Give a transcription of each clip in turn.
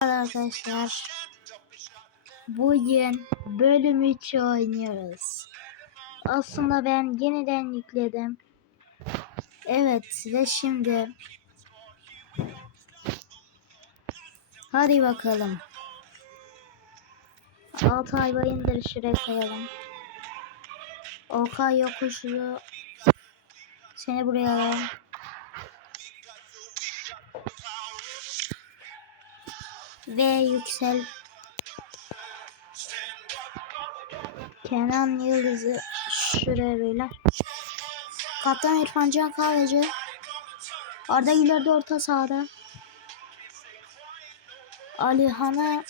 arkadaşlar. Bugün bölüm 3 oynuyoruz. Aslında ben yeniden yükledim. Evet ve şimdi Hadi bakalım. Altay bayındır şuraya koyalım. Okay yokuşu seni buraya alalım. Ve yüksel Kenan Yıldız'ı şuraya böyle. Kaptan İrfan Can Kahveci. Arda Güler de orta sahada. Alihan'a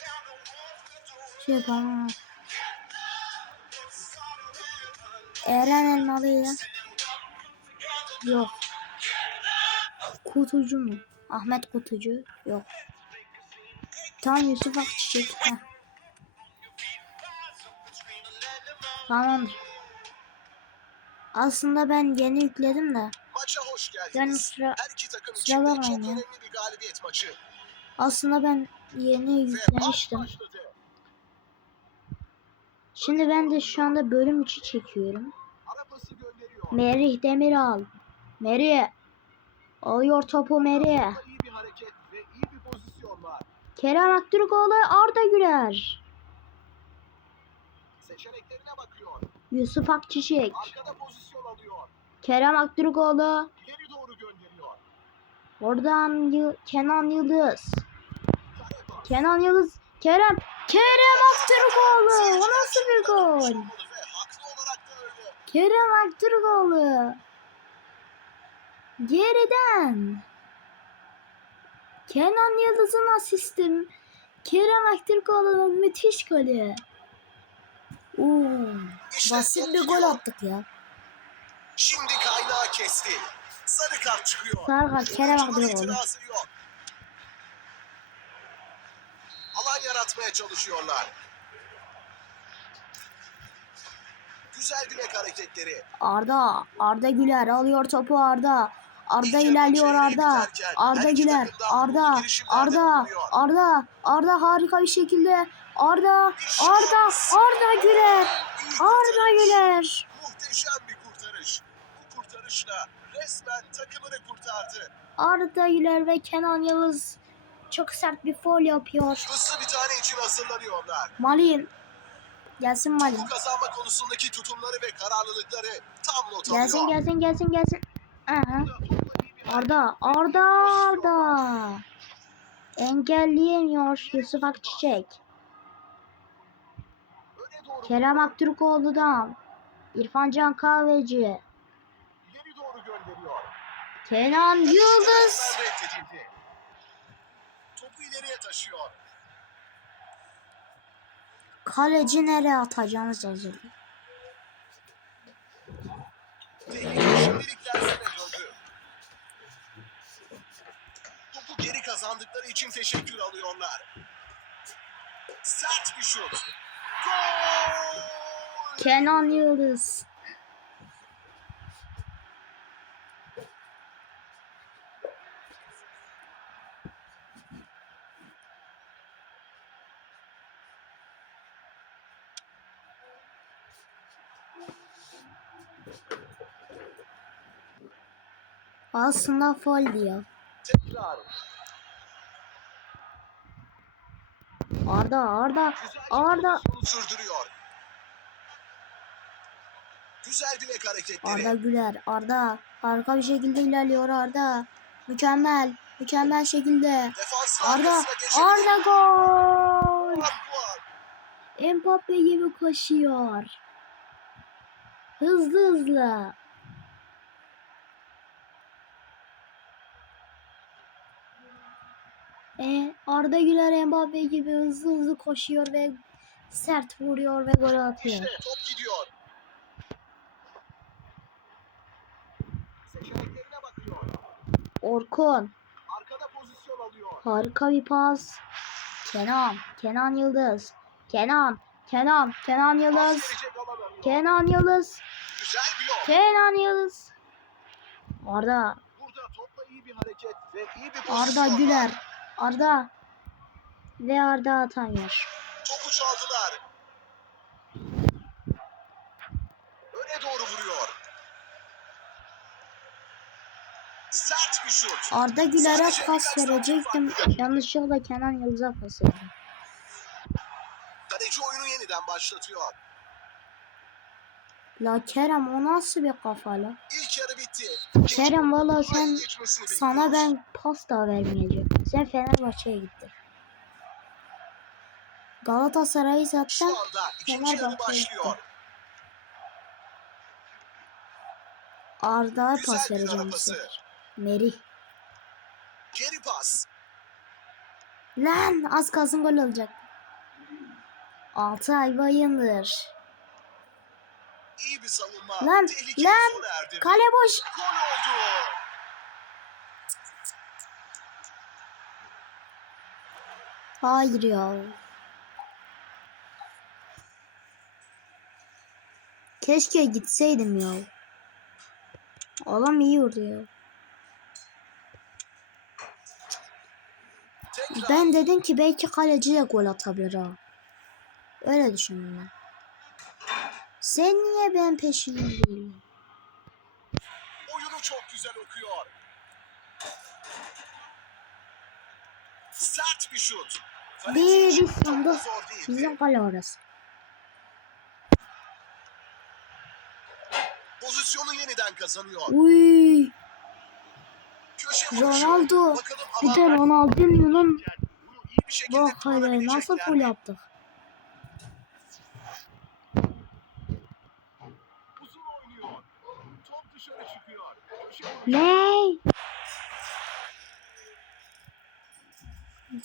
şey yapalım. Eren Elmalı'yla yok. Kutucu mu? Ahmet Kutucu yok. Tam Yusuf Akçiçek. Heh. Tamamdır. Aslında ben yeni yükledim de. Maça hoş geldiniz. Yani sıra, Her iki takım için sıra var çok önemli bir galibiyet maçı. Aslında ben yeni yüklemiştim. Şimdi ben de şu anda bölüm 3'ü çekiyorum. Merih Demiral. Merih. Alıyor topu Merih. Burada iyi bir hareket ve iyi bir pozisyon var. Kerem Aktürkoğlu Arda Güler. Seçeneklerine bakıyor. Yusuf Akçiçek. Arkada pozisyon alıyor. Kerem Aktürkoğlu. İleri doğru gönderiyor. Oradan Yı- Kenan Yıldız. Kenan Yıldız. Kerem. Kerem Aktürkoğlu. O nasıl bir gol? Kerem Aktürkoğlu. Geriden. Kenan Yıldız'ın asistim. Kerem Aktürkoğlu'nun müthiş golü. Oo, basit bir gol attık ya. Şimdi kaynağı kesti. Sarı kart çıkıyor. Sarı kart, Kerem Aktürkoğlu. Alan yaratmaya çalışıyorlar. Güzel bilek hareketleri. Arda, Arda Güler alıyor topu Arda. Arda ilerliyor Arda. Arda Güler, Arda, Arda. Arda, Arda harika bir şekilde. Arda, Arda, Arda Güler, Arda. Güler. Muhteşem bir kurtarış. Bu kurtarışla resmen takımını kurtardı. Arda Güler ve Kenan Yıldız çok sert bir foul yapıyor. Hızlı bir tane için hazırlanıyorlar. Malin. Gelsin Malin. Bu kazanma konusundaki tutumları ve kararlılıkları tam not Gelsin alıyor. gelsin gelsin gelsin. Aha. Arda, Arda, Arda. Engelleyemiyor Yusuf Akçiçek. Kerem Aktürkoğlu'dan. İrfan Can Kahveci. Kenan Yıldız. Topu ileriye taşıyor. Kaleci nereye atacağınız. Tehlike şimdilik dersine geri kazandıkları için teşekkür alıyorlar. Sert bir şut. Gol! Kenan Yıldız. Aslında foul diyor. Tekrar. Arda Arda Arda sürdürüyor. Güzel bilek hareketleri. Arda Güler Arda harika bir şekilde ilerliyor Arda. Mükemmel mükemmel şekilde. Arda. Arda gol. Gol. Mbappe gibi koşuyor. Hızlı hızlı. E, Arda Güler Mbappe gibi hızlı hızlı koşuyor ve sert vuruyor ve gol atıyor. İşte top gidiyor. Seçeneklerine bakıyor. Orkun Arkada pozisyon alıyor. harika bir pas. Kenan, Kenan Yıldız. Kenan, Kenan, Kenan Yıldız. Kenan Yıldız. Kenan Yıldız. Arda, Burada topla iyi bir hareket ve iyi bir pozisyon Arda var. Arda. Ve Arda atamıyor. Topu çaldılar. Öne doğru vuruyor. Sert bir şut. Arda Güler'e pas verecektim. Yanlışlıkla Kenan Yıldız'a pas verdim. Kaleci oyunu yeniden başlatıyor. La Kerem o nasıl bir kafa la? İlk yarı bitti. Kerem valla sen sana ben pas da vermeyeceğim. Sen Fenerbahçe'ye gittin. Galatasaray'ı zaten Fenerbahçe'ye başlıyor. gitti. Arda'ya pas vereceğim sefer. Merih. Geri pas. Lan az kalsın gol olacak. Altı ay bayındır. İyi bir savunma. Lan, Tehlikeli lan. Kale boş. Gol oldu. Hayır ya. Keşke gitseydim ya. Adam iyi vurdu ya. Ben dedim ki belki kaleci de gol atabilir ha. Öyle düşündüm ben. Sen niye ben peşinden değilim? oyunu çok güzel okuyor. Sert bir şut. Bir sandı. Bizim kale orası. Pozisyonu yeniden kazanıyor. Uy. Ronaldo. Bir de Ronaldinho'nun bak kullanabilecekler nasıl gol yaptık. Uzun oynuyor. Top dışarı çıkıyor. Ne?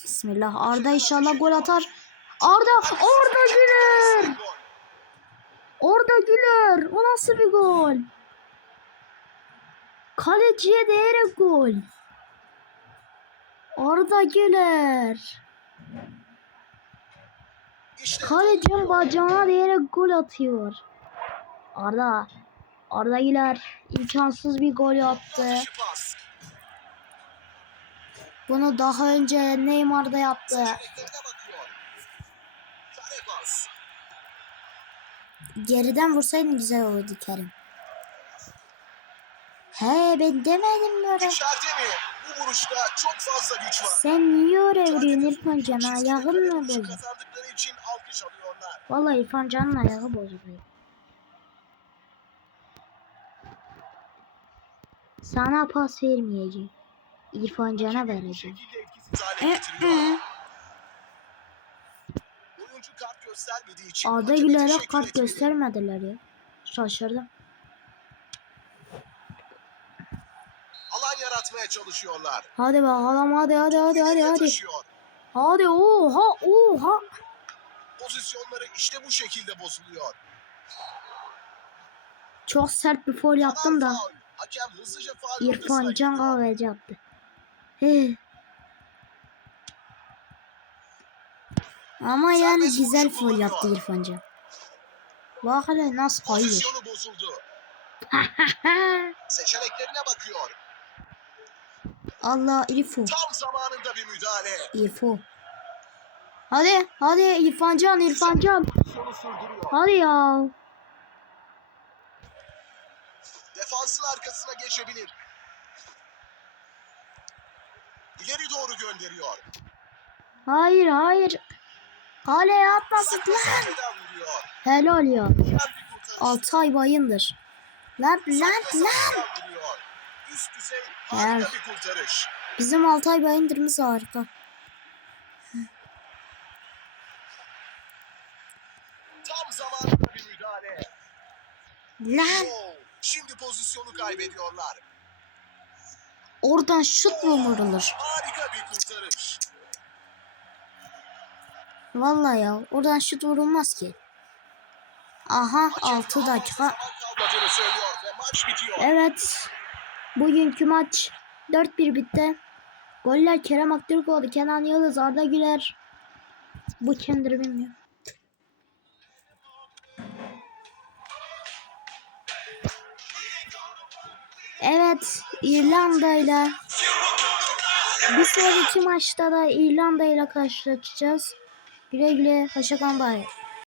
Bismillah. Arda inşallah gol atar. Arda, Arda Güler. Orada Güler. O nasıl bir gol? Kaleciye değerek gol. Arda Güler. Kalecinin bacağına değerek gol atıyor. Arda. Arda Güler imkansız bir gol pas. Bunu daha önce Neymar da yaptı. Geriden vursaydın güzel olurdu Kerim. He ben demedim mi öyle? İçeride mi? Bu vuruşta çok fazla güç var. Sen niye oraya vuruyorsun İrfan Can? Ayağın mı alıyorlar. Vallahi İrfan Can'ın ayağı bozuluyor. Sana pas vermeyeceğim. İrfan Can'a vereceğim. hale Ee, getiriyor. Oyuncu kart göstermediler ya. Şaşırdım. Alan yaratmaya çalışıyorlar. Hadi bakalım hadi hadi hadi hadi hadi. taşıyor. Hadi oha oha. Pozisyonları işte bu şekilde bozuluyor. Çok sert bir foul yaptım da. Faul. Hakem hızlıca faul İrfan Can kahveci yaptı. Ama yani güzel foul yaptı. İrfan Can. Bak hele nasıl kayıyor. Seçeneklerine bakıyor. Allah İrfo. Tam zamanında bir müdahale. İrfo. Hadi hadi İrfan Can İrfan Can. Pozisyonu sürdürüyor. Hadi ya. Defansın arkasına geçebilir. İleri doğru gönderiyor. Hayır hayır. Kaleye atmasın lan. Helal ya. Altay bayındır. Lan lan lan. Üst düzey harika bir kurtarış. Bizim Altay bayındırımız harika. Tam zamanında bir müdahale. Lan Oo, Şimdi pozisyonu kaybediyorlar. oradan şut mu vurulur? Harika bir kurtarış. Vallahi ya oradan şut vurulmaz ki. Aha Hakem 6 daha fazla dakika. Evet. Bugünkü maç 4-1 bitti. Goller Kerem Aktürkoğlu, Kenan Yıldız, Arda Güler. Bu kimdir bilmiyorum. Evet, İrlanda ile Bir sonraki maçta da İrlanda ile karşılaşacağız. Güle güle. Hoşçakalın bari.